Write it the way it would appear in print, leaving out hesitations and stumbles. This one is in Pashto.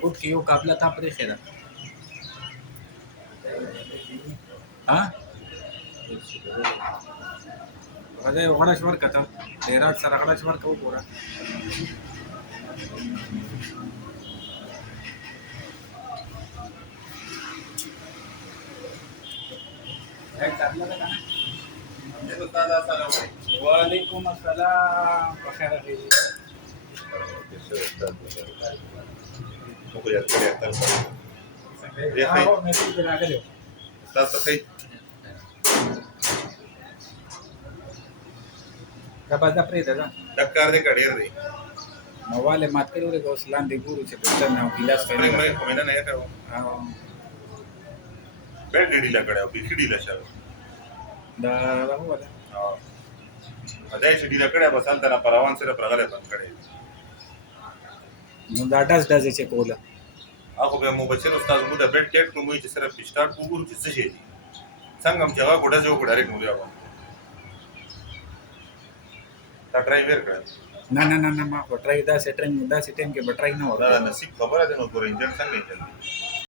ګوټ کې یو قابله تا پرېښې ده هغه یو غړش ورکته ډېرات سره غړش ورکه وګوره وعلیکم السلام بخیر راغلی تاسو ښه دا به دا پرېږده ده دا کار دی که ډېر دی موالې مات کړي ورې اوس لاندې ګورو چې پوښتنه او ګیلاس سپرینګ مې خو مې نه یې کړو بیټ ډیډیله کړی او بیخي ډیله شوی دا راووله دا یې چې ډیله کړی بس هلته نه په روان صرف راغلی بند کړی نو دا ډز ډز یې چې کوله هغه بیا مو بچر استاد مو د بیټ ټیټ کړو موږ چې صرف سٹارټ وګورو چې څه شي دي څنګه هم چې هغه کوډه جو ډایرکټ مو بیا دا ډرایور کړ نه نه نه نه ما په ټرای دا سیټینګ دا سیټینګ کې بټرای نه وره دا نصیب خبره ده نو ګور انجن څنګه انجن